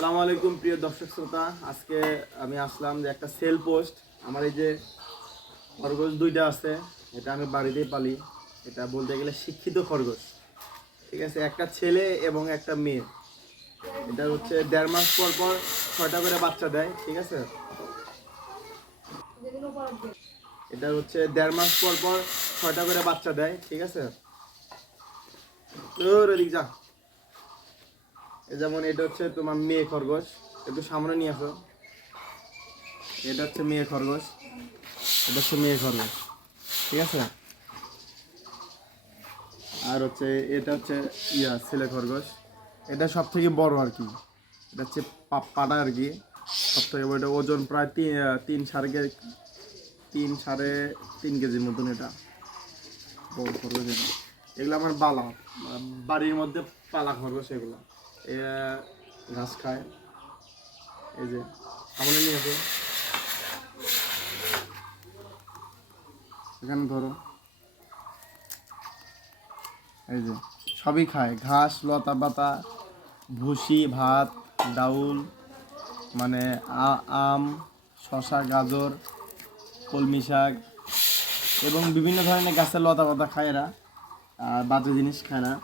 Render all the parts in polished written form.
আসসালামু আলাইকুম প্রিয় দর্শক শ্রোতা। আজকে আমি আসলাম যে একটা সেল পোস্ট। আমার এই যে খরগোশ দুইটা আছে, এটা আমি বাড়িতেই পালি। এটা বলতে গেলে শিক্ষিত খরগোশ, ঠিক আছে। একটা ছেলে এবং একটা মেয়ে। এটা হচ্ছে 1.5 মাস পর পর 6টা করে বাচ্চা দেয়, ঠিক আছে। এটা হচ্ছে 1.5 মাস পর পর 6টা করে বাচ্চা দেয়, ঠিক আছে। এদিক যা। যেমন এটা হচ্ছে তোমার মেয়ে খরগোশ, একটু সামনে নিয়ে আসো। এটা হচ্ছে মেয়ে খরগোশ, এটা হচ্ছে মেয়ে খরগোশ, ঠিক আছে। আর হচ্ছে এটা হচ্ছে ছেলে খরগোশ। এটা সব থেকে বড় আর কি। এটা হচ্ছে পাটা আর কি সব থেকে বড়। এটা ওজন প্রায় তিন সাড়ে তিন কেজির মতন। এটা বড় খরগোশ। এটা এগুলো আমার বাড়ির মধ্যে পালা খরগোশ। এগুলো এ ঘাস খায়। এই যে সামনে নিয়ে আসো, এখানে ধরো। এই যে সবই খায়, ঘাস, লতা পাতা, ভুসি, ভাত, ডাউল, মানে আম, শশা, গাজর, কলমি শাক এবং বিভিন্ন ধরনের গাছের লতা পাতা খায় এরা। আর বাজে জিনিস খায় না।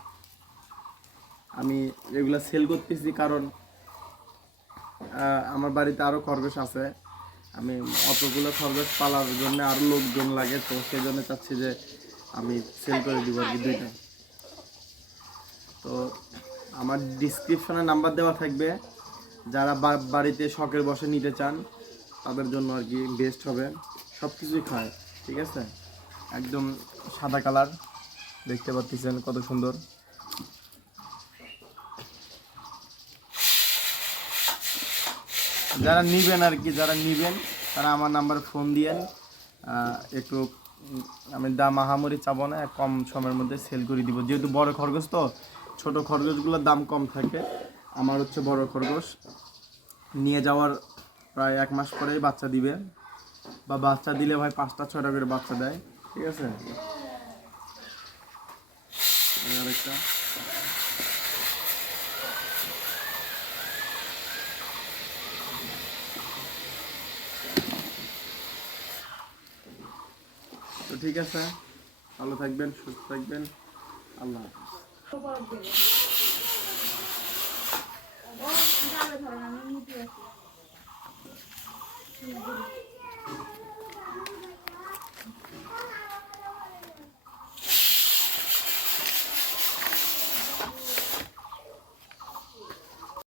আমি এগুলা সেল করতেছি কারণ আমার বাড়িতে আরও খরগোশ আছে। আমি অতগুলো খরগোশ পালার জন্য আরও লোকজন লাগে, তো সেই জন্য চাচ্ছি যে আমি সেল করে দিব আর কি দুইটা। তো আমার ডিসক্রিপশনে নাম্বার দেওয়া থাকবে। যারা বাড়িতে শখের বসে নিতে চান তাদের জন্য আর কি বেস্ট হবে। সব কিছুই খায়, ঠিক আছে। একদম সাদা কালার, দেখতে পাচ্ছেন কত সুন্দর। যারা নিবেন আর কি, যারা নিবেন তারা আমার নাম্বার ফোন দিয়েন। একটু আমি দাম আহামরি চাবো না, কম সময়ের মধ্যে সেল করে দিব। যেহেতু বড় খরগোশ, তো ছোট খরগোশগুলোর দাম কম থাকে। আমার হচ্ছে বড় খরগোশ, নিয়ে যাওয়ার প্রায় 1 মাস পরেই বাচ্চা দিবে, বা বাচ্চা দিলে ভাই 5টা 6টা করে বাচ্চা দেয়, ঠিক আছে। আরেকটা তো ঠিক আছে। ভালো থাকবেন, সুস্থ থাকবেন। আল্লাহ হাফেজ।